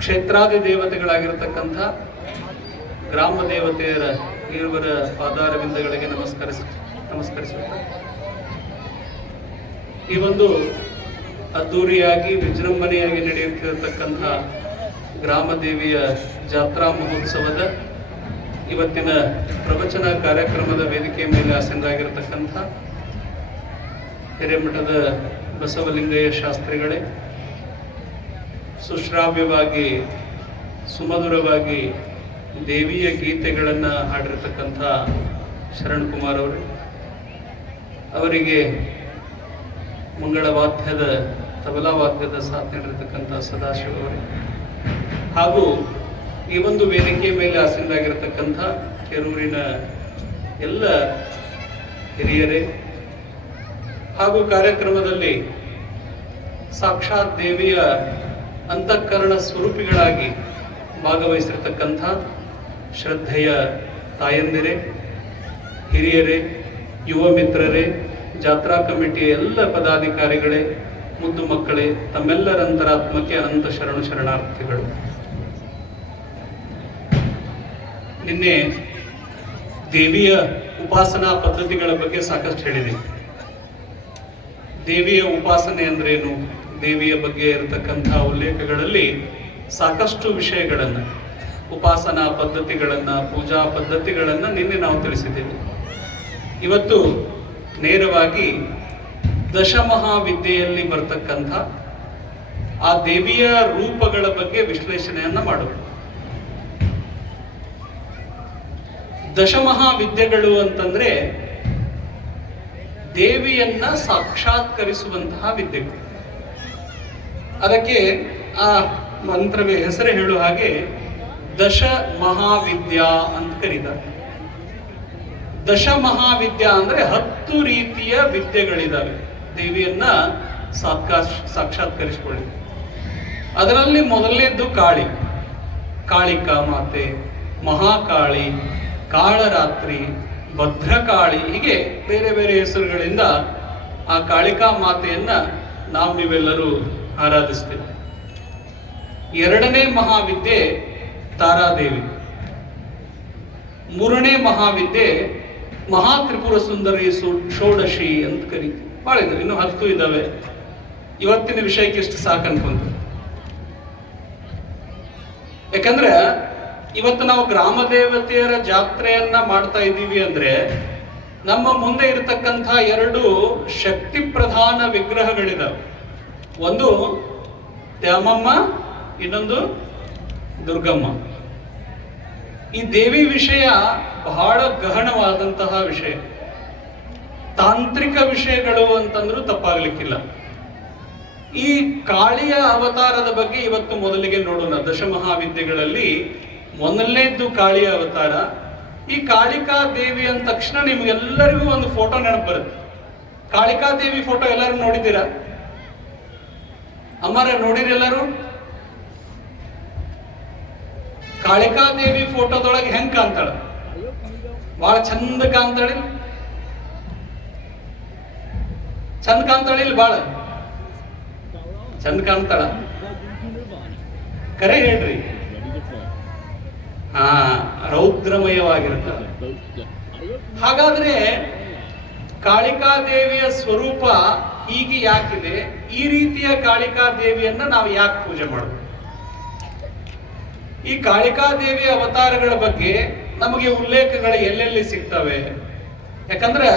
ಕ್ಷೇತ್ರಾದಿ ದೇವತೆಗಳಾಗಿರತಕ್ಕಂಥ ಗ್ರಾಮ ದೇವತೆಯರ ಇರುವರ ಪಾದಾರವಿಂದಗಳಿಗೆ ನಮಸ್ಕರಿಸುತ್ತಾ ಈ ಒಂದು ಅದ್ದೂರಿಯಾಗಿ ವಿಜೃಂಭಣೆಯಾಗಿ ನಡೆಯುತ್ತಿರತಕ್ಕಂಥ ಗ್ರಾಮ ದೇವಿಯ ಜಾತ್ರಾ ಮಹೋತ್ಸವದ ಇವತ್ತಿನ ಪ್ರವಚನ ಕಾರ್ಯಕ್ರಮದ ವೇದಿಕೆ ಮೇಲೆ ಆಸೀನರಾಗಿರತಕ್ಕಂಥ ಹಿರೇಮಠದ ಬಸವಲಿಂಗಯ್ಯ ಶಾಸ್ತ್ರಿಗಳೇ, ಸುಶ್ರಾವ್ಯವಾಗಿ ಸುಮಧುರವಾಗಿ ದೇವಿಯ ಗೀತೆಗಳನ್ನು ಹಾಡಿರತಕ್ಕಂಥ ಶರಣ್ ಕುಮಾರ್ ಅವರು, ಅವರಿಗೆ ಮಂಗಳವಾದ್ಯದ ತಬಲಾ ವಾದ್ಯದ ಸಾಥ್ ನೀಡಿರತಕ್ಕಂಥ ಸದಾಶಿವ ಅವರೇ, ಹಾಗೂ ಈ ಒಂದು ವೇದಿಕೆ ಮೇಲೆ ಆಸೀನರಾಗಿರತಕ್ಕಂಥ ಕೆರೂರಿನ ಎಲ್ಲ ಹಿರಿಯರೇ, ಹಾಗೂ ಕಾರ್ಯಕ್ರಮದಲ್ಲಿ ಸಾಕ್ಷಾತ್ ದೇವಿಯ ಅಂತಃಕರಣ ಸ್ವರೂಪಿಗಳಾಗಿ ಭಾಗವಹಿಸಿರ್ತಕ್ಕಂಥ ಶ್ರದ್ಧೆಯ ತಾಯಂದಿರೇ, ಹಿರಿಯರೇ, ಯುವ ಮಿತ್ರರೇ, ಜಾತ್ರಾ ಕಮಿಟಿಯ ಎಲ್ಲ ಪದಾಧಿಕಾರಿಗಳೇ, ಮುದ್ದು ಮಕ್ಕಳೇ, ತಮ್ಮೆಲ್ಲರ ಅಂತರಾತ್ಮಕ್ಕೆ ಅನಂತ ಶರಣಾರ್ಥಿಗಳು. ನಿನ್ನೆ ದೇವಿಯ ಉಪಾಸನಾ ಪದ್ಧತಿಗಳ ಬಗ್ಗೆ ಸಾಕಷ್ಟು ಹೇಳಿದೆ. ದೇವಿಯ ಉಪಾಸನೆ ಅಂದ್ರೇನು, ದೇವಿಯ ಬಗ್ಗೆ ಇರತಕ್ಕಂಥ ಉಲ್ಲೇಖಗಳಲ್ಲಿ ಸಾಕಷ್ಟು ವಿಷಯಗಳನ್ನು, ಉಪಾಸನಾ ಪದ್ಧತಿಗಳನ್ನು, ಪೂಜಾ ಪದ್ಧತಿಗಳನ್ನು ನಿನ್ನೆ ನಾವು ತಿಳಿಸಿದ್ದೇವೆ. ಇವತ್ತು ನೇರವಾಗಿ ದಶಮಹಾವಿದ್ಯೆಯಲ್ಲಿ ಬರ್ತಕ್ಕಂಥ ಆ ದೇವಿಯ ರೂಪಗಳ ಬಗ್ಗೆ ವಿಶ್ಲೇಷಣೆಯನ್ನ ಮಾಡೋಣ. ದಶಮಹಾವಿದ್ಯೆಗಳು ಅಂತಂದ್ರೆ ದೇವಿಯನ್ನ ಸಾಕ್ಷಾತ್ಕರಿಸುವಂತಹ ವಿದ್ಯೆಗಳು. ಅದಕ್ಕೆ ಆ ಮಂತ್ರವೇ ಹೆಸರೇ ಹೇಳುವ ಹಾಗೆ ದಶ ಮಹಾವಿದ್ಯಾ ಅಂತ ಕರೀತಾರೆ. ದಶ ಮಹಾವಿದ್ಯಾ ಅಂದ್ರೆ 10 ರೀತಿಯ ವಿದ್ಯೆಗಳಿದ್ದಾವೆ ದೇವಿಯನ್ನ ಸಾಕ್ಷಾತ್ಕರಿಸಿಕೊಳ್ಳಿ. ಅದರಲ್ಲಿ ಮೊದಲನೇದ್ದು ಕಾಳಿ, ಕಾಳಿಕಾ ಮಾತೆ, ಮಹಾಕಾಳಿ, ಕಾಳರಾತ್ರಿ, ಭದ್ರಕಾಳಿ, ಹೀಗೆ ಬೇರೆ ಬೇರೆ ಹೆಸರುಗಳಿಂದ ಆ ಕಾಳಿಕಾ ಮಾತೆಯನ್ನ ನೀವೆಲ್ಲರೂ ಆರಾಧಿಸ್ತೇವೆ. ಎರಡನೇ ಮಹಾವಿದ್ಯೆ ತಾರಾದೇವಿ. ಮೂರನೇ ಮಹಾವಿದ್ಯೆ ಮಹಾತ್ರಿಪುರ ಸುಂದರಿ ಷೋಡಶಿ ಅಂತ ಕರೀತೀವಿ. ಭಾಳ ಇದಾವೆ, ಇನ್ನು 10 ಇದ್ದಾವೆ. ಇವತ್ತಿನ ವಿಷಯಕ್ಕೆ ಇಷ್ಟು ಸಾಕು ಅನ್ಕೊಂತ. ಯಾಕಂದ್ರೆ ಇವತ್ತು ನಾವು ಗ್ರಾಮ ದೇವತೆಯರ ಜಾತ್ರೆಯನ್ನ ಮಾಡ್ತಾ ಇದ್ದೀವಿ ಅಂದ್ರೆ ನಮ್ಮ ಮುಂದೆ ಇರತಕ್ಕಂಥ 2 ಶಕ್ತಿ ಪ್ರಧಾನ ವಿಗ್ರಹಗಳಿದಾವೆ. ಒಂದು ದ್ಯಾಮಮ್ಮ, ಇನ್ನೊಂದು ದುರ್ಗಮ್ಮ. ಈ ದೇವಿ ವಿಷಯ ಬಹಳ ಗಹನವಾದಂತಹ ವಿಷಯ, ತಾಂತ್ರಿಕ ವಿಷಯಗಳು ಅಂತಂದ್ರೂ ತಪ್ಪಾಗ್ಲಿಕ್ಕಿಲ್ಲ. ಈ ಕಾಳಿಯ ಅವತಾರದ ಬಗ್ಗೆ ಇವತ್ತು ಮೊದಲಿಗೆ ನೋಡೋಣ. ದಶಮಹಾವಿದ್ಯೆಗಳಲ್ಲಿ ಮೊದಲನೇದ್ದು ಕಾಳಿಯ ಅವತಾರ. ಈ ಕಾಳಿಕಾ ದೇವಿ ಅಂದ ತಕ್ಷಣ ನಿಮ್ಗೆಲ್ಲರಿಗೂ ಒಂದು ಫೋಟೋ ನೆನಪು ಬರುತ್ತೆ. ಕಾಳಿಕಾ ದೇವಿ ಫೋಟೋ ಎಲ್ಲರೂ ನೋಡಿದ್ದೀರಾ? ಅಮ್ಮಾರ ನೋಡಿರಿ ಎಲ್ಲರೂ? ಕಾಳಿಕಾ ದೇವಿ ಫೋಟೋದೊಳಗೆ ಹೆಂಗ್ ಕಾಣ್ತಾಳ? ಬಹಳ ಚಂದ ಕಾಣ್ತಾಳೆ, ಚಂದ ಕಾಣ್ತಾಳಿಲ್ಲ? ಬಹಳ ಚಂದ ಕಾಣ್ತಾಳ? ಕರೆ ಹೇಳ್ರಿ. ರೌದ್ರಮಯವಾಗಿರ್ತಾಳೆ. ಹಾಗಾದ್ರೆ ಕಾಳಿಕಾ ದೇವಿಯ ಸ್ವರೂಪ ಹೀಗೆ ಯಾಕಿದೆ? ಈ ರೀತಿಯ ಕಾಳಿಕಾ ದೇವಿಯನ್ನ ನಾವು ಯಾಕೆ ಪೂಜೆ ಮಾಡಬೇಕು? ಈ ಕಾಳಿಕಾ ದೇವಿಯ ಅವತಾರಗಳ ಬಗ್ಗೆ ನಮಗೆ ಉಲ್ಲೇಖಗಳು ಎಲ್ಲೆಲ್ಲಿ ಸಿಗ್ತವೆ? ಯಾಕಂದ್ರೆ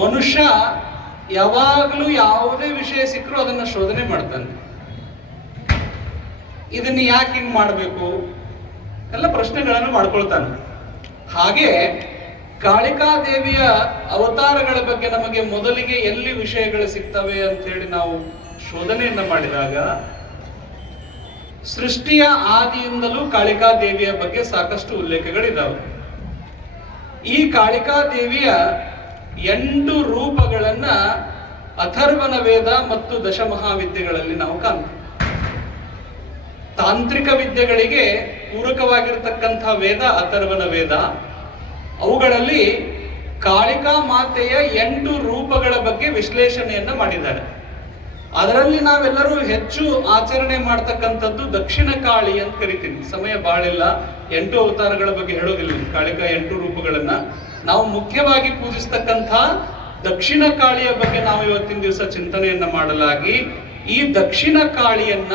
ಮನುಷ್ಯ ಯಾವಾಗಲೂ ಯಾವುದೇ ವಿಷಯ ಸಿಕ್ಕರೂ ಅದನ್ನ ಶೋಧನೆ ಮಾಡ್ತಾನೆ. ಇದನ್ನ ಯಾಕೆ ಹಿಂಗ್ ಮಾಡಬೇಕು ಎಲ್ಲ ಪ್ರಶ್ನೆಗಳನ್ನು ಮಾಡ್ಕೊಳ್ತಾನೆ. ಹಾಗೆ ಕಾಳಿಕಾ ದೇವಿಯ ಅವತಾರಗಳ ಬಗ್ಗೆ ನಮಗೆ ಮೊದಲಿಗೆ ಎಲ್ಲಿ ವಿಷಯಗಳು ಸಿಗ್ತವೆ ಅಂತ ಹೇಳಿ ನಾವು ಶೋಧನೆಯನ್ನ ಮಾಡಿದಾಗ ಸೃಷ್ಟಿಯ ಆದಿಯಿಂದಲೂ ಕಾಳಿಕಾ ದೇವಿಯ ಬಗ್ಗೆ ಸಾಕಷ್ಟು ಉಲ್ಲೇಖಗಳಿದ್ದಾವೆ. ಈ ಕಾಳಿಕಾ ದೇವಿಯ 8 ರೂಪಗಳನ್ನ ಅಥರ್ವಣ ವೇದ ಮತ್ತು ದಶಮಹಾವಿದ್ಯೆಗಳಲ್ಲಿ ನಾವು ಕಾಣ್ತೀವಿ. ತಾಂತ್ರಿಕ ವಿದ್ಯೆಗಳಿಗೆ ಪೂರಕವಾಗಿರತಕ್ಕಂಥ ವೇದ ಅಥರ್ವಣ ವೇದ. ಅವುಗಳಲ್ಲಿ ಕಾಳಿಕಾ ಮಾತೆಯ 8 ರೂಪಗಳ ಬಗ್ಗೆ ವಿಶ್ಲೇಷಣೆಯನ್ನ ಮಾಡಿದ್ದಾರೆ. ಅದರಲ್ಲಿ ನಾವೆಲ್ಲರೂ ಹೆಚ್ಚು ಆಚರಣೆ ಮಾಡ್ತಕ್ಕಂಥದ್ದು ದಕ್ಷಿಣ ಕಾಳಿ ಅಂತ ಕರಿತೀನಿ. ಸಮಯ ಬಾಳಿಲ್ಲ, 8 ಅವತಾರಗಳ ಬಗ್ಗೆ ಹೇಳೋದಿಲ್ಲ, ಕಾಳಿಕಾ 8 ರೂಪಗಳನ್ನ. ನಾವು ಮುಖ್ಯವಾಗಿ ಪೂಜಿಸ್ತಕ್ಕಂಥ ದಕ್ಷಿಣ ಕಾಳಿಯ ಬಗ್ಗೆ ನಾವು ಇವತ್ತಿನ ದಿವಸ ಚಿಂತನೆಯನ್ನ ಮಾಡಲಾಗಿ, ಈ ದಕ್ಷಿಣ ಕಾಳಿಯನ್ನ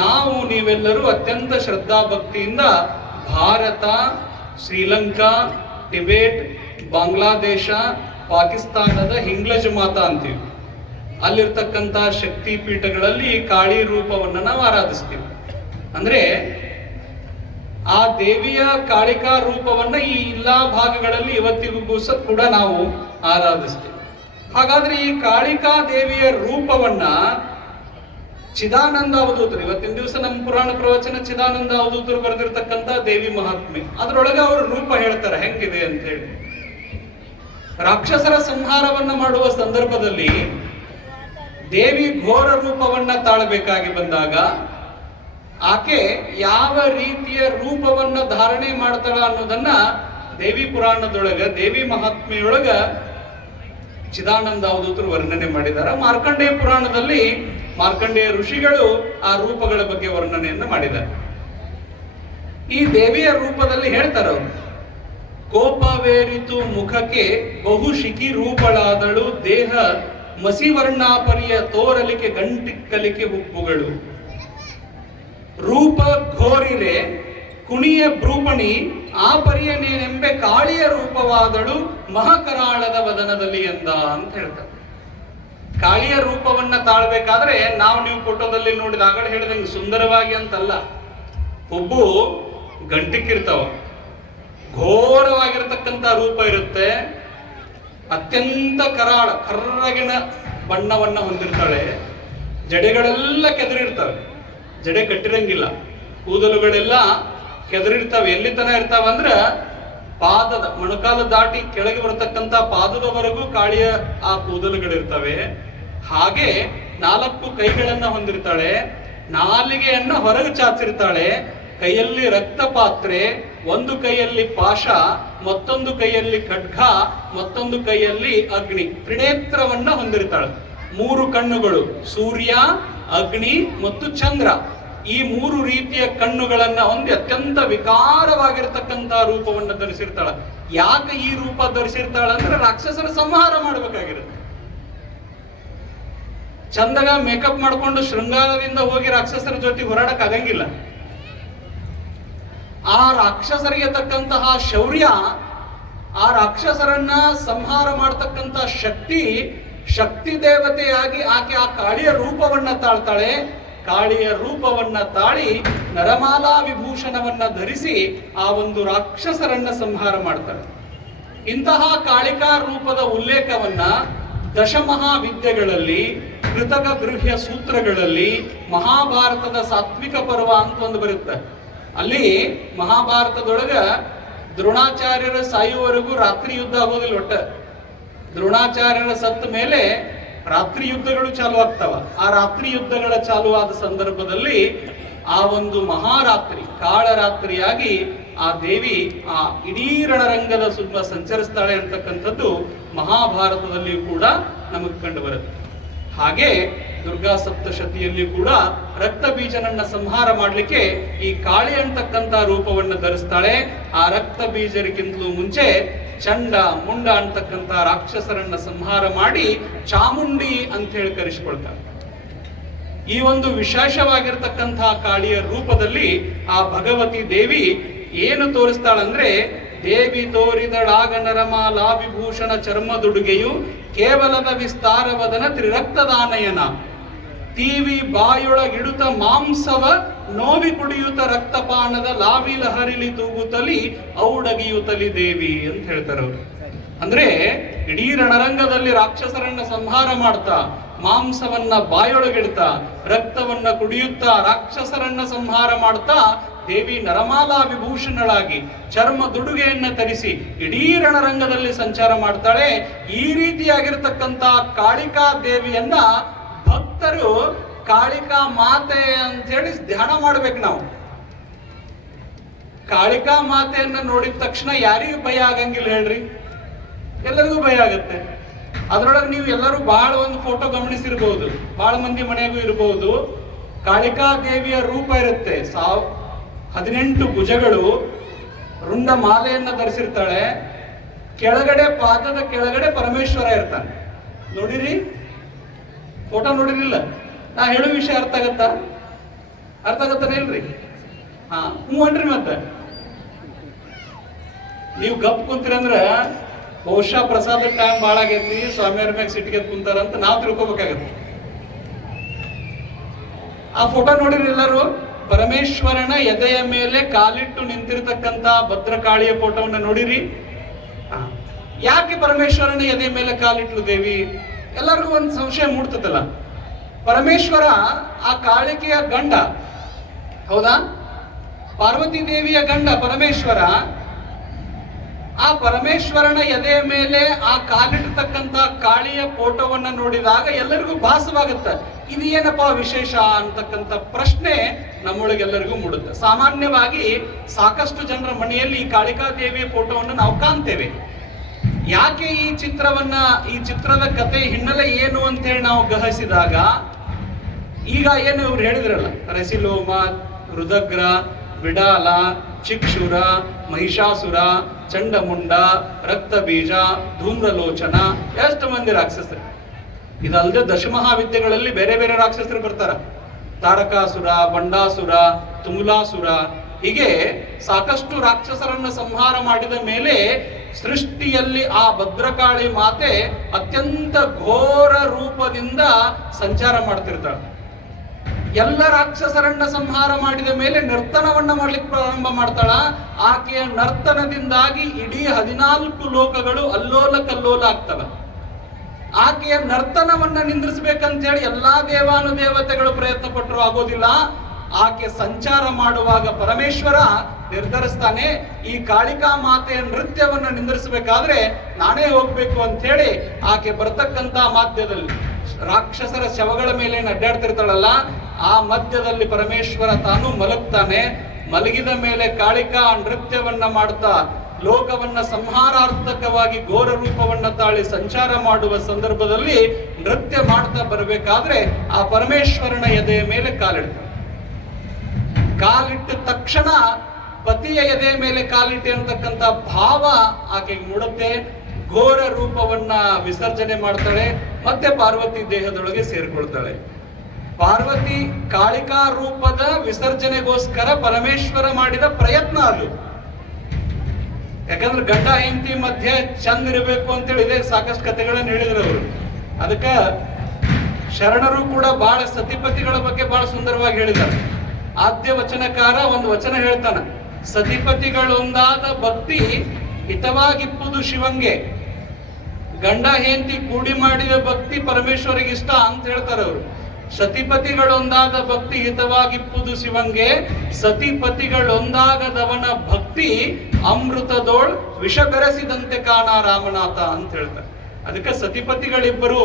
ನಾವು ನೀವೆಲ್ಲರೂ ಅತ್ಯಂತ ಶ್ರದ್ಧಾ ಭಕ್ತಿಯಿಂದ ಭಾರತ, ಶ್ರೀಲಂಕಾ, ಟಿಬೇಟ್, ಬಾಂಗ್ಲಾದೇಶ, ಪಾಕಿಸ್ತಾನದ ಹಿಂಗ್ಲಜ್ ಮಾತಾ ಅಂತೀವಿ. ಅಲ್ಲಿರ್ತಕ್ಕಂಥ ಶಕ್ತಿ ಪೀಠಗಳಲ್ಲಿ ಕಾಳಿ ರೂಪವನ್ನು ನಾವು ಆರಾಧಿಸ್ತೀವಿ. ಅಂದ್ರೆ ಆ ದೇವಿಯ ಕಾಳಿಕಾ ರೂಪವನ್ನ ಈ ಎಲ್ಲಾ ಭಾಗಗಳಲ್ಲಿ ಇವತ್ತಿಗೂ ಕೂಡ ನಾವು ಆರಾಧಿಸ್ತೀವಿ. ಹಾಗಾದ್ರೆ ಈ ಕಾಳಿಕಾ ದೇವಿಯ ರೂಪವನ್ನ ಚಿದಾನಂದ ಅವಧೂತರು, ಇವತ್ತಿನ ದಿವಸ ನಮ್ಮ ಪುರಾಣ ಪ್ರವಚನ ಚಿದಾನಂದ ಅವಧೂತರು ಬರೆದಿರ್ತಕ್ಕಂಥ ದೇವಿ ಮಹಾತ್ಮೆ, ಅದರೊಳಗೆ ಅವರು ರೂಪ ಹೇಳ್ತಾರೆ ಹೆಂಗಿದೆ ಅಂತ ಹೇಳಿ. ರಾಕ್ಷಸರ ಸಂಹಾರವನ್ನ ಮಾಡುವ ಸಂದರ್ಭದಲ್ಲಿ ದೇವಿ ಘೋರ ರೂಪವನ್ನ ತಾಳಬೇಕಾಗಿ ಬಂದಾಗ ಆಕೆ ಯಾವ ರೀತಿಯ ರೂಪವನ್ನ ಧಾರಣೆ ಮಾಡ್ತಾಳ ಅನ್ನೋದನ್ನ ದೇವಿ ಪುರಾಣದೊಳಗ, ದೇವಿ ಮಹಾತ್ಮೆಯೊಳಗ ಚಿದಾನಂದ ಅವಧೂತರು ವರ್ಣನೆ ಮಾಡಿದ್ದಾರೆ. ಮಾರ್ಕಂಡೇಯ ಪುರಾಣದಲ್ಲಿ ಮಾರ್ಕಂಡೇಯ ಋಷಿಗಳು ಆ ರೂಪಗಳ ಬಗ್ಗೆ ವರ್ಣನೆಯನ್ನು ಮಾಡಿದ್ದಾರೆ. ಈ ದೇವಿಯ ರೂಪದಲ್ಲಿ ಹೇಳ್ತಾರೆ ಅವರು, ಕೋಪವೇರಿತು ಮುಖಕ್ಕೆ ಬಹುಶಿಖಿ ರೂಪಳಾದಳು, ದೇಹ ಮಸಿವರ್ಣಾಪರಿಯ ತೋರಲಿಕೆ ಗಂಟಿಕ್ಕಲಿಕೆ ಹುಬ್ಬುಗಳು, ರೂಪ ಘೋರಿಲೆ ಕುಣಿಯ ಭ್ರೂಪಣಿ ಆ ಪರಿಯನೇನೆಂಬೆ ಕಾಳಿಯ ರೂಪವಾದಳು ಮಹಾಕರಾಳದ ವದನದಲ್ಲಿ ಎಂದ ಅಂತ ಹೇಳ್ತಾರೆ. ಕಾಳಿಯ ರೂಪವನ್ನ ತಾಳ್ಬೇಕಾದ್ರೆ ನಾವು ನೀವು ಫೋಟೋದಲ್ಲಿ ನೋಡಿದ ಆಗಲೇ ಹೇಳಿದಂಗೆ ಸುಂದರವಾಗಿ ಅಂತಲ್ಲ, ಹುಬ್ಬು ಗಂಟಿಕ್ಕಿರ್ತಾವ, ಘೋರವಾಗಿರತಕ್ಕಂಥ ರೂಪ ಇರುತ್ತೆ, ಅತ್ಯಂತ ಕರ್ರಗಿನ ಬಣ್ಣವನ್ನ ಹೊಂದಿರ್ತಾಳೆ, ಜಡೆಗಳೆಲ್ಲ ಕೆದರಿರ್ತವೆ, ಜಡೆ ಕಟ್ಟಿರಂಗಿಲ್ಲ, ಕೂದಲುಗಳೆಲ್ಲ ಕೆದರಿರ್ತಾವೆ. ಎಲ್ಲಿ ತನ ಇರ್ತಾವ ಅಂದ್ರ ಪಾದದ ಮೊಣಕಾಲು ದಾಟಿ ಕೆಳಗೆ ಬರತಕ್ಕಂತ ಪಾದದವರೆಗೂ ಕಾಳಿಯ ಆ ಕೂದಲುಗಳಿರ್ತವೆ. ಹಾಗೆ 4 ಕೈಗಳನ್ನ ಹೊಂದಿರ್ತಾಳೆ, ನಾಲಿಗೆಯನ್ನ ಹೊರಗೆ ಚಾಚಿರ್ತಾಳೆ, ಕೈಯಲ್ಲಿ ರಕ್ತ ಪಾತ್ರೆ, ಒಂದು ಕೈಯಲ್ಲಿ ಪಾಶ, ಮತ್ತೊಂದು ಕೈಯಲ್ಲಿ ಖಡ್ಗ, ಮತ್ತೊಂದು ಕೈಯಲ್ಲಿ ಅಗ್ನಿ, ತ್ರಿನೇತ್ರವನ್ನ ಹೊಂದಿರ್ತಾಳೆ. 3 ಕಣ್ಣುಗಳು, ಸೂರ್ಯ, ಅಗ್ನಿ ಮತ್ತು ಚಂದ್ರ, ಈ 3 ರೀತಿಯ ಕಣ್ಣುಗಳನ್ನ ಹೊಂದಿ ಅತ್ಯಂತ ವಿಕಾರವಾಗಿರ್ತಕ್ಕಂಥ ರೂಪವನ್ನು ಧರಿಸಿರ್ತಾಳ. ಯಾಕೆ ಈ ರೂಪ ಧರಿಸಿರ್ತಾಳ ಅಂದ್ರೆ ರಾಕ್ಷಸರ ಸಂಹಾರ ಮಾಡಬೇಕಾಗಿರುತ್ತೆ. ಚಂದಗ ಮೇಕಪ್ ಮಾಡ್ಕೊಂಡು ಶೃಂಗಾರದಿಂದ ಹೋಗಿ ರಾಕ್ಷಸರ ಜೊತೆ ಹೋರಾಡಕ್ ಆಗಂಗಿಲ್ಲ. ಆ ರಾಕ್ಷಸರಿಗೆ ತಕ್ಕಂತಹ ಶೌರ್ಯ, ಆ ರಾಕ್ಷಸರನ್ನ ಸಂಹಾರ ಮಾಡತಕ್ಕಂತ ಶಕ್ತಿ ದೇವತೆಯಾಗಿ ಆಕೆ ಆ ಕಾಳಿಯ ರೂಪವನ್ನ ತಾಳ್ತಾಳೆ. ಕಾಳಿಯ ರೂಪವನ್ನ ತಾಳಿ ನರಮಾಲಾ ವಿಭೂಷಣವನ್ನ ಧರಿಸಿ ಆ ಒಂದು ರಾಕ್ಷಸರನ್ನ ಸಂಹಾರ ಮಾಡ್ತಾಳೆ. ಇಂತಹ ಕಾಳಿಕಾ ರೂಪದ ಉಲ್ಲೇಖವನ್ನ ದಶಮಹಾವಿದ್ಯೆಗಳಲ್ಲಿ, ಕೃತಕ ಗೃಹ್ಯ ಸೂತ್ರಗಳಲ್ಲಿ, ಮಹಾಭಾರತದ ಸಾತ್ವಿಕ ಪರ್ವ ಅಂತ ಒಂದು ಬರುತ್ತೆ. ಅಲ್ಲಿ ಮಹಾಭಾರತದೊಳಗ ದ್ರೋಣಾಚಾರ್ಯರ ಸಾಯುವವರೆಗೂ ರಾತ್ರಿ ಯುದ್ಧ ಆಗೋದಿಲ್ಲ. ಒಟ್ಟ ದ್ರೋಣಾಚಾರ್ಯರ ಸತ್ತ ಮೇಲೆ ರಾತ್ರಿ ಯುದ್ಧಗಳು ಚಾಲು ಆಗ್ತಾವ. ಆ ರಾತ್ರಿ ಯುದ್ಧಗಳ ಚಾಲು ಆದ ಸಂದರ್ಭದಲ್ಲಿ ಆ ಒಂದು ಮಹಾರಾತ್ರಿ, ಕಾಳರಾತ್ರಿಯಾಗಿ ಆ ದೇವಿ ಆ ಇಡೀ ರಣರಂಗದ ಸುತ್ತ ಸಂಚರಿಸ್ತಾಳೆ ಅಂತಕ್ಕಂಥದ್ದು ಮಹಾಭಾರತದಲ್ಲಿ ಕೂಡ ನಮಗೆ ಕಂಡು ಬರುತ್ತೆ. ಹಾಗೆ ದುರ್ಗಾ ಸಪ್ತಶತಿಯಲ್ಲಿ ಕೂಡ ರಕ್ತ ಬೀಜನನ್ನ ಸಂಹಾರ ಮಾಡಲಿಕ್ಕೆ ಈ ಕಾಳಿ ಅಂತಕ್ಕಂಥ ರೂಪವನ್ನು ಧರಿಸ್ತಾಳೆ. ಆ ರಕ್ತ ಬೀಜರಿಗಿಂತಲೂ ಮುಂಚೆ ಚಂಡ ಮುಂಡ ಅಂತಕ್ಕಂಥ ರಾಕ್ಷಸರನ್ನ ಸಂಹಾರ ಮಾಡಿ ಚಾಮುಂಡಿ ಅಂತ ಹೇಳಿ ಕರೆಸಿಕೊಳ್ತಾರೆ. ಈ ಒಂದು ವಿಶೇಷವಾಗಿರ್ತಕ್ಕಂತಹ ಕಾಳಿಯ ರೂಪದಲ್ಲಿ ಆ ಭಗವತಿ ದೇವಿ ಏನು ತೋರಿಸ್ತಾಳಂದ್ರೆ, ದೇವಿ ತೋರಿದಳಾಗ ನರಮಾಲಾ ವಿಭೂಷಣ ಚರ್ಮದುಡುಗೆಯು ಕೇವಲದ ವಿಸ್ತಾರವದನ ತ್ರಿರಕ್ತದಾನಯನ ತೀವಿ ಬಾಯೊಳಗಿಡುತ್ತ ಮಾಂಸವ ನೋವಿ ಕುಡಿಯುತ್ತ ರಕ್ತಪಾನದ ಲಾವಿ ಲಹರಿಲಿ ತೂಗುತ್ತಲಿ ಔಡಗಿಯುತ್ತಲಿ ದೇವಿ ಅಂತ ಹೇಳ್ತಾರೆ ಅವರು. ಅಂದ್ರೆ ಇಡೀ ರಣರಂಗದಲ್ಲಿ ರಾಕ್ಷಸರನ್ನ ಸಂಹಾರ ಮಾಡ್ತಾ, ಮಾಂಸವನ್ನ ಬಾಯೊಳಗಿಡ್ತಾ, ರಕ್ತವನ್ನ ಕುಡಿಯುತ್ತಾ ರಾಕ್ಷಸರನ್ನ ಸಂಹಾರ ಮಾಡ್ತಾ ದೇವಿ ನರಮಾಲಾ ವಿಭೂಷಣಳಾಗಿ ಚರ್ಮ ದುಡುಗೆಯನ್ನ ಧರಿಸಿ ಇಡೀ ರಣರಂಗದಲ್ಲಿ ಸಂಚಾರ ಮಾಡ್ತಾಳೆ. ಈ ರೀತಿಯಾಗಿರ್ತಕ್ಕಂಥ ಕಾಳಿಕಾ ದೇವಿಯನ್ನ ಭಕ್ತರು ಕಾಳಿಕಾ ಮಾತೆ ಅಂತ ಹೇಳಿ ಧ್ಯಾನ ಮಾಡ್ಬೇಕು. ನಾವು ಕಾಳಿಕಾ ಮಾತೆಯನ್ನ ನೋಡಿದ ತಕ್ಷಣ ಯಾರಿಗೂ ಭಯ ಆಗಂಗಿಲ್ಲ ಹೇಳ್ರಿ? ಎಲ್ಲರಿಗೂ ಭಯ ಆಗತ್ತೆ. ಅದ್ರೊಳಗೆ ನೀವು ಎಲ್ಲರೂ ಬಹಳ ಒಂದು ಫೋಟೋ ಗಮನಿಸಿರ್ಬಹುದು, ಬಹಳ ಮಂದಿ ಮನೆಗೂ ಇರಬಹುದು. ಕಾಳಿಕಾ ದೇವಿಯ ರೂಪ ಇರುತ್ತೆ, 18 ಭುಜಗಳು, ರುಂಡ ಮಾಲೆಯನ್ನ ಧರಿಸಿರ್ತಾಳೆ. ಕೆಳಗಡೆ ಪಾದದ ಕೆಳಗಡೆ ಪರಮೇಶ್ವರ ಇರ್ತಾನೆ. ನೋಡಿರಿ ಫೋಟೋ, ನೋಡಿರಿಲ್ಲ? ನಾ ಹೇಳೋ ವಿಷಯ ಅರ್ಥ ಆಗತ್ತಾನೆ ಇಲ್ರಿ? ಹಾ, ಹ್ಞೂ ಅನ್ರಿ. ಮತ್ತೆ ನೀವು ಗಪ್ ಕುಂತೀರಂದ್ರ ಬಹುಶಃ ಪ್ರಸಾದ ಟೈಮ್ ಭಾಳ ಆಗೈತಿ, ಸ್ವಾಮಿಯವ್ರ ಮ್ಯಾಗ ಸಿಟ್ಟಿಗೆ ಕುಂತಾರಂತ ನಾವು ತಿಳ್ಕೊಬೇಕಾಗತ್ತೆ. ಆ ಫೋಟೋ ನೋಡಿರಿ ಎಲ್ಲರೂ? ಪರಮೇಶ್ವರನ ಎದೆಯ ಮೇಲೆ ಕಾಲಿಟ್ಟು ನಿಂತಿರ್ತಕ್ಕಂತ ಭದ್ರಕಾಳಿಯ ಫೋಟೋವನ್ನ ನೋಡಿರಿ. ಯಾಕೆ ಪರಮೇಶ್ವರನ ಎದೆ ಮೇಲೆ ಕಾಲಿಟ್ಲು ದೇವಿ? ಎಲ್ಲರಿಗೂ ಒಂದು ಸಂಶಯ ಮೂಡ್ತದಲ್ಲ. ಪರಮೇಶ್ವರ ಆ ಕಾಳಿಕೆಯ ಗಂಡ, ಹೌದಾ? ಪಾರ್ವತಿ ದೇವಿಯ ಗಂಡ ಪರಮೇಶ್ವರ. ಆ ಪರಮೇಶ್ವರನ ಎದೆಯ ಮೇಲೆ ಆ ಕಾಲಿಟ್ಟತಕ್ಕಂತ ಕಾಳಿಯ ಫೋಟೋವನ್ನ ನೋಡಿದಾಗ ಎಲ್ಲರಿಗೂ ಭಾಸವಾಗುತ್ತೆ, ಇದು ಏನಪ್ಪಾ ವಿಶೇಷ ಅಂತಕ್ಕಂಥ ಪ್ರಶ್ನೆ ನಮ್ಮೊಳಗೆಲ್ಲರಿಗೂ ಮೂಡುತ್ತೆ. ಸಾಮಾನ್ಯವಾಗಿ ಸಾಕಷ್ಟು ಜನರ ಮನೆಯಲ್ಲಿ ಈ ಕಾಳಿಕಾ ದೇವಿಯ ಫೋಟೋವನ್ನು ನಾವು ಕಾಣ್ತೇವೆ. ಯಾಕೆ ಈ ಚಿತ್ರದ ಕತೆ ಹಿನ್ನೆಲೆ ಏನು ಅಂತೇಳಿ ನಾವು ಗ್ರಹಿಸಿದಾಗ, ಈಗ ಏನು ಇವ್ರು ಹೇಳಿದ್ರಲ್ಲ, ರಸಿಲೋಮ, ರುದಗ್ರ, ಬಿಡಾಲ, ಚಿಕ್ಷುರ, ಮಹಿಷಾಸುರ, ಚಂಡಮುಂಡ, ರಕ್ತಬೀಜ, ಧೂಮ್ರಲೋಚನ, ಎಷ್ಟು ಮಂದಿ ರಾಕ್ಷಸರು. ಇದಲ್ಲದೆ ದಶಮಹಾವಿದ್ಯೆಗಳಲ್ಲಿ ಬೇರೆ ಬೇರೆ ರಾಕ್ಷಸರು ಬರ್ತಾರ. ತಾರಕಾಸುರ, ಬಂಡಾಸುರ, ತುಮುಲಾಸುರ, ಹೀಗೆ ಸಾಕಷ್ಟು ರಾಕ್ಷಸರನ್ನ ಸಂಹಾರ ಮಾಡಿದ ಮೇಲೆ ಸೃಷ್ಟಿಯಲ್ಲಿ ಆ ಭದ್ರಕಾಳಿ ಮಾತೆ ಅತ್ಯಂತ ಘೋರ ರೂಪದಿಂದ ಸಂಚಾರ ಮಾಡ್ತಿರ್ತಾಳೆ. ಎಲ್ಲ ರಾಕ್ಷಸರನ್ನ ಸಂಹಾರ ಮಾಡಿದ ಮೇಲೆ ನರ್ತನವನ್ನ ಮಾಡ್ಲಿಕ್ಕೆ ಪ್ರಾರಂಭ ಮಾಡ್ತಾಳ. ಆಕೆಯ ನರ್ತನದಿಂದಾಗಿ ಇಡೀ 14 ಲೋಕಗಳು ಅಲ್ಲೋಲ ಕಲ್ಲೋಲ ಆಗ್ತವೆ. ಆಕೆಯ ನರ್ತನವನ್ನ ನಿಂದ್ರಿಸಬೇಕಂತ ಹೇಳಿ ಎಲ್ಲಾ ದೇವಾನುದೇವತೆಗಳು ಪ್ರಯತ್ನ ಪಟ್ಟರು, ಆಗೋದಿಲ್ಲ. ಆಕೆ ಸಂಚಾರ ಮಾಡುವಾಗ ಪರಮೇಶ್ವರ ನಿರ್ಧರಿಸ್ತಾನೆ, ಈ ಕಾಳಿಕಾ ಮಾತೆಯ ನೃತ್ಯವನ್ನ ನಿಂದ್ರಿಸಬೇಕಾದ್ರೆ ನಾನೇ ಹೋಗ್ಬೇಕು ಅಂತ ಹೇಳಿ ಆಕೆ ಬರ್ತಕ್ಕಂತ ಮಧ್ಯದಲ್ಲಿ ರಾಕ್ಷಸರ ಶವಗಳ ಮೇಲೆ ಅಡ್ಡಾಡ್ತಿರ್ತಾಳಲ್ಲ, ಆ ಮಧ್ಯದಲ್ಲಿ ಪರಮೇಶ್ವರ ತಾನು ಮಲಗ್ತಾನೆ. ಮಲಗಿದ ಮೇಲೆ ಕಾಳಿಕಾ ನೃತ್ಯವನ್ನ ಮಾಡ್ತಾ ಲೋಕವನ್ನ ಸಂಹಾರಾರ್ಥಕವಾಗಿ ಘೋರ ರೂಪವನ್ನ ತಾಳಿ ಸಂಚಾರ ಮಾಡುವ ಸಂದರ್ಭದಲ್ಲಿ ನೃತ್ಯ ಮಾಡ್ತಾ ಬರಬೇಕಾದ್ರೆ ಆ ಪರಮೇಶ್ವರನ ಎದೆಯ ಮೇಲೆ ಕಾಲಿಟ್ಟ ತಕ್ಷಣ ಪತಿಯ ಎದೆ ಮೇಲೆ ಕಾಲಿಟ್ಟೆ ಅಂತಕ್ಕಂಥ ಭಾವ ಆಕೆಗೆ ಮೂಡುತ್ತೆ. ಘೋರ ರೂಪವನ್ನ ವಿಸರ್ಜನೆ ಮಾಡ್ತಾಳೆ, ಮತ್ತೆ ಪಾರ್ವತಿ ದೇಹದೊಳಗೆ ಸೇರ್ಕೊಳ್ತಾಳೆ. ಪಾರ್ವತಿ ಕಾಳಿಕಾ ರೂಪದ ವಿಸರ್ಜನೆಗೋಸ್ಕರ ಪರಮೇಶ್ವರ ಮಾಡಿದ ಪ್ರಯತ್ನ ಅದು. ಯಾಕಂದ್ರೆ ಗಂಡ ಹೆಂಡತಿ ಮಧ್ಯೆ ಚಂದ ಇರಬೇಕು ಅಂತೇಳಿ ಇದೇ ಸಾಕಷ್ಟು ಕಥೆಗಳನ್ನ ಹೇಳಿದ್ರು ಅವರು. ಅದಕ್ಕ ಶರಣರು ಕೂಡ ಬಹಳ ಸತಿಪತಿಗಳ ಬಗ್ಗೆ ಬಹಳ ಸುಂದರವಾಗಿ ಹೇಳಿದ್ದಾರೆ. ಆದ್ಯ ವಚನಕಾರ ಒಂದು ವಚನ ಹೇಳ್ತಾನ, ಸತಿಪತಿಗಳೊಂದಾದ ಭಕ್ತಿ ಹಿತವಾಗಿಪ್ಪುದು ಶಿವಂಗೆ. ಗಂಡ ಹೆಂಡತಿ ಕೂಡಿ ಮಾಡಿದ ಭಕ್ತಿ ಪರಮೇಶ್ವರಿಗೆ ಇಷ್ಟ ಅಂತ ಹೇಳ್ತಾರೆ ಅವರು. ಸತಿಪತಿಗಳೊಂದಾದ ಭಕ್ತಿ ಹಿತವಾಗಿಪ್ಪುದು ಶಿವಂಗೆ, ಸತಿಪತಿಗಳೊಂದಾಗದವನ ಭಕ್ತಿ ಅಮೃತದೋಳ್ ವಿಷ ಬೆರೆಸಿದಂತೆ ಕಾಣ ರಾಮನಾಥ ಅಂತ ಹೇಳ್ತಾರೆ. ಅದಕ್ಕೆ ಸತಿಪತಿಗಳಿಬ್ಬರು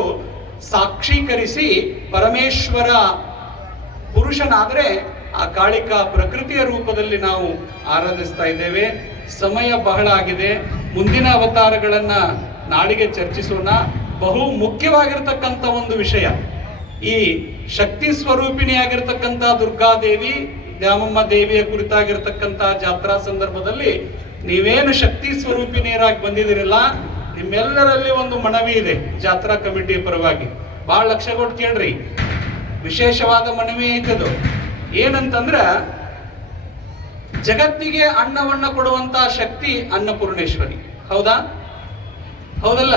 ಸಾಕ್ಷೀಕರಿಸಿ ಪರಮೇಶ್ವರ ಪುರುಷನಾದ್ರೆ ಆ ಕಾಳಿಕಾ ಪ್ರಕೃತಿಯ ರೂಪದಲ್ಲಿ ನಾವು ಆರಾಧಿಸ್ತಾ ಇದ್ದೇವೆ. ಸಮಯ ಬಹಳ ಆಗಿದೆ, ಮುಂದಿನ ಅವತಾರಗಳನ್ನ ನಾಡಿಗೆ ಚರ್ಚಿಸೋಣ. ಬಹು ಮುಖ್ಯವಾಗಿರ್ತಕ್ಕಂಥ ಒಂದು ವಿಷಯ, ಈ ಶಕ್ತಿ ಸ್ವರೂಪಿಣಿಯಾಗಿರ್ತಕ್ಕಂಥ ದುರ್ಗಾದೇವಿ, ದ್ಯಾಮಮ್ಮ ದೇವಿಯ ಕುರಿತಾಗಿರ್ತಕ್ಕಂಥ ಜಾತ್ರಾ ಸಂದರ್ಭದಲ್ಲಿ ನೀವೇನು ಶಕ್ತಿ ಸ್ವರೂಪಿಣಿಯರಾಗಿ ಬಂದಿದ್ದೀರಲ್ಲ, ನಿಮ್ಮೆಲ್ಲರಲ್ಲಿ ಒಂದು ಮನವಿ ಇದೆ ಜಾತ್ರಾ ಕಮಿಟಿಯ ಪರವಾಗಿ. ಬಹಳ ಲಕ್ಷ ಕೊಟ್ಟು ಕೇಳ್ರಿ, ವಿಶೇಷವಾದ ಮನವಿ ಐತದು. ಏನಂತಂದ್ರ, ಜಗತ್ತಿಗೆ ಅನ್ನವನ್ನ ಕೊಡುವಂತ ಶಕ್ತಿ ಅನ್ನಪೂರ್ಣೇಶ್ವರಿ. ಹೌದಾ? ಹೌದಲ್ಲ?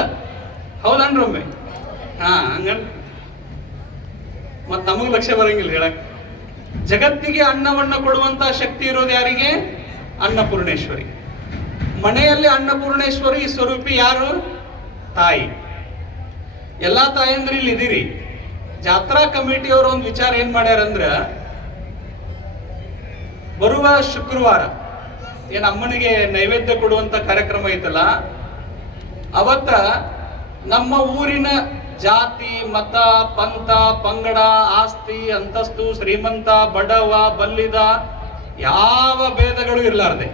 ಹೌದನ್ರೊಮ್ಮೆ? ಹಂಗ ಮತ್ ನಮಗ್ ಲಕ್ಷ್ಯ ಬರಂಗಿಲ್ಲ ಹೇಳಕ್. ಜಗತ್ತಿಗೆ ಅನ್ನವನ್ನ ಕೊಡುವಂತ ಶಕ್ತಿ ಇರೋದು ಯಾರಿಗೆ? ಅನ್ನಪೂರ್ಣೇಶ್ವರಿ. ಮನೆಯಲ್ಲಿ ಅನ್ನಪೂರ್ಣೇಶ್ವರಿ ಸ್ವರೂಪಿ ಯಾರು? ತಾಯಿ. ಎಲ್ಲಾ ತಾಯಂದ್ರ ಇಲ್ಲಿ ಇದೀರಿ. ಜಾತ್ರಾ ಕಮಿಟಿಯವರು ಒಂದು ವಿಚಾರ ಏನ್ ಮಾಡ್ಯಾರಂದ್ರ, ಬರುವ ಶುಕ್ರವಾರ ಏನ್ ಅಮ್ಮನಿಗೆ ನೈವೇದ್ಯ ಕೊಡುವಂತ ಕಾರ್ಯಕ್ರಮ ಐತಲ್ಲ, ಅವತ್ತ ನಮ್ಮ ಊರಿನ ಜಾತಿ, ಮತ, ಪಂಥ, ಪಂಗಡ, ಆಸ್ತಿ, ಅಂತಸ್ತು, ಶ್ರೀಮಂತ, ಬಡವ, ಬಲ್ಲಿದ ಯಾವ ಭೇದಗಳು ಇರಲಾರ್ದೆ,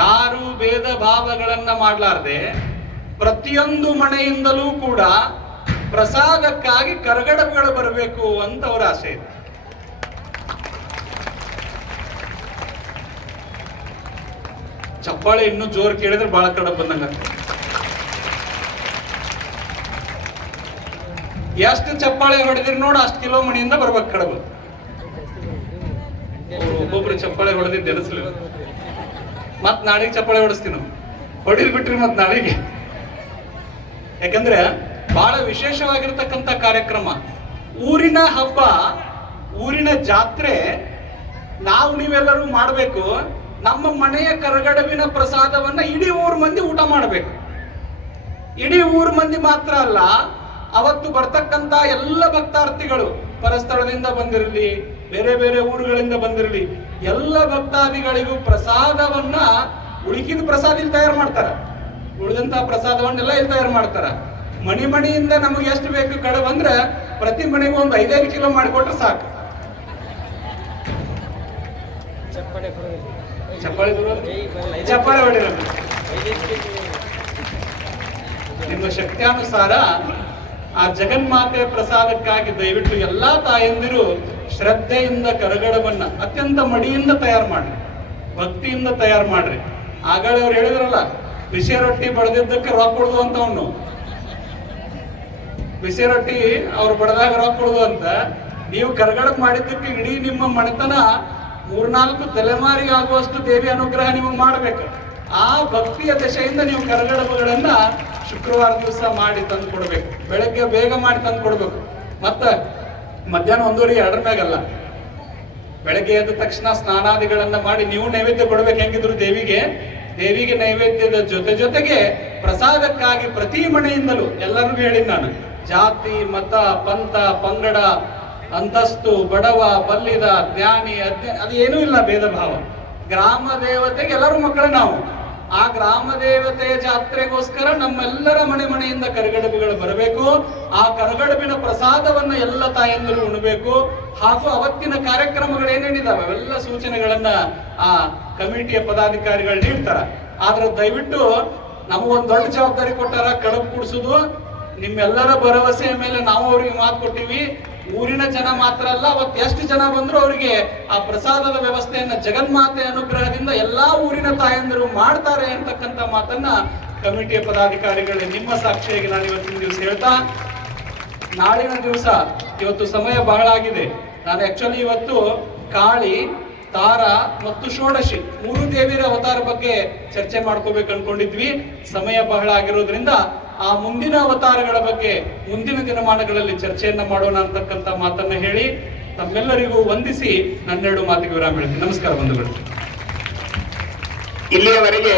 ಯಾರು ಭೇದ ಭಾವಗಳನ್ನ ಮಾಡ್ಲಾರ್ದೆ ಪ್ರತಿಯೊಂದು ಮನೆಯಿಂದಲೂ ಕೂಡ ಪ್ರಸಾದಕ್ಕಾಗಿ ಕರಗಡಬುಗಳು ಬರಬೇಕು ಅಂತ ಅವರ ಆಸೆ ಇದೆ. ಚಪ್ಪಾಳೆ ಇನ್ನೂ ಜೋರು ಕೇಳಿದ್ರೆ ಬಹಳ ಕಡಬ್ ಬಂದಂಗ. ಎಷ್ಟು ಚಪ್ಪಾಳೆ ಹೊಡೆದ್ರಿ ನೋಡು, ಅಷ್ಟು ಕಿಲೋ ಮಣಿಯಿಂದ ಬರ್ಬೇಕು ಕಡಬು. ಒಬ್ಬೊಬ್ರು ಚಪ್ಪಾಳೆ ಹೊಡೆದಿದ್ದು ಎನಿಸ್ಲಿ, ಮತ್ ನಾಳೆಗೆ ಚಪ್ಪಾಳೆ ಹೊಡಿಸ್ತೀವಿ ನಾವು. ಹೊಡಿದ್ ಬಿಟ್ರಿ ಮತ್ ನಾಳೆಗೆ. ಯಾಕಂದ್ರೆ ಬಹಳ ವಿಶೇಷವಾಗಿರ್ತಕ್ಕಂಥ ಕಾರ್ಯಕ್ರಮ. ಊರಿನ ಹಬ್ಬ, ಊರಿನ ಜಾತ್ರೆ ನಾವು ನೀವೆಲ್ಲರೂ ಮಾಡಬೇಕು. ನಮ್ಮ ಮನೆಯ ಕರಗಡವಿನ ಪ್ರಸಾದವನ್ನ ಇಡೀ ಊರ್ ಮಂದಿ ಊಟ ಮಾಡಬೇಕು. ಇಡೀ ಊರ್ ಮಂದಿ ಮಾತ್ರ ಅಲ್ಲ, ಅವತ್ತು ಬರ್ತಕ್ಕಂತ ಎಲ್ಲ ಭಕ್ತಾರ್ಥಿಗಳು ಪರಸ್ಥಳದಿಂದ ಬಂದಿರಲಿ, ಬೇರೆ ಬೇರೆ ಊರುಗಳಿಂದ ಬಂದಿರಲಿ, ಎಲ್ಲ ಭಕ್ತಾದಿಗಳಿಗೂ ಪ್ರಸಾದವನ್ನ ಉಳಿಕಿದ ಪ್ರಸಾದ ಇಲ್ಲಿ ತಯಾರು ಮಾಡ್ತಾರ. ಉಳಿದಂತ ಪ್ರಸಾದವನ್ನೆಲ್ಲ ಇಲ್ಲಿ ತಯಾರು ಮಾಡ್ತಾರ. ಮಣಿಯಿಂದ ನಮಗೆ ಎಷ್ಟು ಬೇಕು ಕಡಬ್ ಅಂದ್ರೆ ಪ್ರತಿ ಮನೆಗೂ ಒಂದು 5-5 ಕಿಲೋ ಮಾಡಿಕೊಟ್ರೆ ಸಾಕು. ಚಪ್ಪಾಳೆ ಹೊಡಿರ. ನಿಮ್ಮ ಶಕ್ತಿಯಾನುಸಾರ ಆ ಜಗನ್ಮಾತೆ ಪ್ರಸಾದಕ್ಕಾಗಿ ದಯವಿಟ್ಟು ಎಲ್ಲಾ ತಾಯಂದಿರು ಶ್ರದ್ಧೆಯಿಂದ ಕರಗಡವನ್ನ ಅತ್ಯಂತ ಮಡಿಯಿಂದ ತಯಾರು ಮಾಡ್ರಿ, ಭಕ್ತಿಯಿಂದ ತಯಾರು ಮಾಡ್ರಿ. ಆಗಳೇ ಅವ್ರು ಹೇಳಿದ್ರಲ್ಲ, ಬಿಸಿ ರೊಟ್ಟಿ ಬಡದಿದ್ದಕ್ಕೆ ರೊಕ್ಕ ಕೊಡುದು ಅಂತ. ಅವನು ಬಿಸಿ ರೊಟ್ಟಿ ಅವ್ರು ಬಡದಾಗ ರೊಕ್ಕ ಕೊಡುದು ಅಂತ. ನೀವು ಕರಗಡಬ್ ಮಾಡಿದ್ದಕ್ಕೆ ಇಡೀ ನಿಮ್ಮ ಮನೆತನ 3-4 ತಲೆಮಾರಿಗೆ ಆಗುವಷ್ಟು ದೇವಿ ಅನುಗ್ರಹ ನಿಮಗೆ ಮಾಡ್ಬೇಕು. ಆ ಭಕ್ತಿಯ ದಶೆಯಿಂದ ನೀವು ಕರಗಡಬುಗಳನ್ನ ಶುಕ್ರವಾರ ದಿವಸ ಮಾಡಿ ತಂದು ಕೊಡ್ಬೇಕು. ಬೆಳಗ್ಗೆ ಬೇಗ ಮಾಡಿ ತಂದು ಕೊಡ್ಬೇಕು. ಮತ್ತ ಮಧ್ಯಾಹ್ನ 1:30-2 ಮ್ಯಾಗಲ್ಲ, ಬೆಳಗ್ಗೆ ಎದ್ದ ತಕ್ಷಣ ಸ್ನಾನಾದಿಗಳನ್ನ ಮಾಡಿ ನೀವು ನೈವೇದ್ಯ ಕೊಡ್ಬೇಕು. ಹೆಂಗಿದ್ರು ದೇವಿಗೆ ನೈವೇದ್ಯದ ಜೊತೆಗೆ ಪ್ರಸಾದಕ್ಕಾಗಿ ಪ್ರತಿ ಮನೆಯಿಂದಲೂ ಎಲ್ಲರಿಗೂ ಹೇಳಿದ್ ನಾನು, ಜಾತಿ ಮತ ಪಂಥ ಪಂಗಡ ಅಂತಸ್ತು ಬಡವ ಬಲ್ಲಿದ ಜ್ಞಾನಿ ಅದು ಏನೂ ಇಲ್ಲ, ಭೇದ ಭಾವ. ಗ್ರಾಮ ದೇವತೆಗೆ ಎಲ್ಲರೂ ಮಕ್ಕಳು ನಾವು. ಆ ಗ್ರಾಮ ದೇವತೆಯ ಜಾತ್ರೆಗೋಸ್ಕರ ನಮ್ಮೆಲ್ಲರ ಮನೆಯಿಂದ ಕರಗಡಬುಗಳು ಬರಬೇಕು. ಆ ಕರಗಡಬಿನ ಪ್ರಸಾದವನ್ನ ಎಲ್ಲ ತಾಯಂದಿರು ಉಣಬೇಕು. ಹಾಗೂ ಅವತ್ತಿನ ಕಾರ್ಯಕ್ರಮಗಳು ಏನೇನಿದಾವೆ ಅವೆಲ್ಲ ಸೂಚನೆಗಳನ್ನ ಆ ಕಮಿಟಿಯ ಪದಾಧಿಕಾರಿಗಳು ನೀಡ್ತಾರ. ಆದ್ರೆ ದಯವಿಟ್ಟು ನಮಗೊಂದು ದೊಡ್ಡ ಜವಾಬ್ದಾರಿ ಕೊಟ್ಟಾರ, ಕಡಬು ಕೂಡಿಸೋದು. ನಿಮ್ಮೆಲ್ಲರ ಭರವಸೆಯ ಮೇಲೆ ನಾವು ಅವ್ರಿಗೆ ಮಾತು ಕೊಟ್ಟಿವಿ. ಊರಿನ ಜನ ಮಾತ್ರ ಅಲ್ಲ, ಅವತ್ತು ಎಷ್ಟು ಜನ ಬಂದ್ರು ಅವರಿಗೆ ಆ ಪ್ರಸಾದದ ವ್ಯವಸ್ಥೆಯನ್ನ ಜಗನ್ಮಾತೆ ಅನುಗ್ರಹದಿಂದ ಎಲ್ಲಾ ಊರಿನ ತಾಯಂದಿರು ಮಾಡ್ತಾರೆ ಅಂತಕ್ಕಂಥ ಮಾತನ್ನ ಕಮಿಟಿಯ ಪದಾಧಿಕಾರಿಗಳೇ ನಿಮ್ಮ ಸಾಕ್ಷಿಯಾಗಿ ನಾನು ಇವತ್ತಿನ ದಿವಸ ಹೇಳ್ತಾ, ನಾಳಿನ ದಿವಸ ಇವತ್ತು ಸಮಯ ಬಹಳ ಆಗಿದೆ. ನಾನು ಆಕ್ಚುಲಿ ಇವತ್ತು ಕಾಳಿ, ತಾರ ಮತ್ತು ಷೋಡಶಿ 3 ದೇವಿಯರ ಅವತಾರ ಬಗ್ಗೆ ಚರ್ಚೆ ಮಾಡ್ಕೋಬೇಕು ಅನ್ಕೊಂಡಿದ್ವಿ. ಸಮಯ ಬಹಳ ಆಗಿರೋದ್ರಿಂದ ಆ ಮುಂದಿನ ಅವತಾರಗಳ ಬಗ್ಗೆ ಮುಂದಿನ ದಿನಮಾನಗಳಲ್ಲಿ ಚರ್ಚೆಯನ್ನ ಮಾಡೋಣ ಅಂತಕ್ಕಂಥ ಮಾತನ್ನ ಹೇಳಿ ತಮ್ಮೆಲ್ಲರಿಗೂ ವಂದಿಸಿ ನನ್ನೆರಡು ಮಾತಿಗೆ ವಿರಾಮ ಹೇಳ್ತೀನಿ. ನಮಸ್ಕಾರ ಬಂಧುಗಳು. ಇಲ್ಲಿಯವರೆಗೆ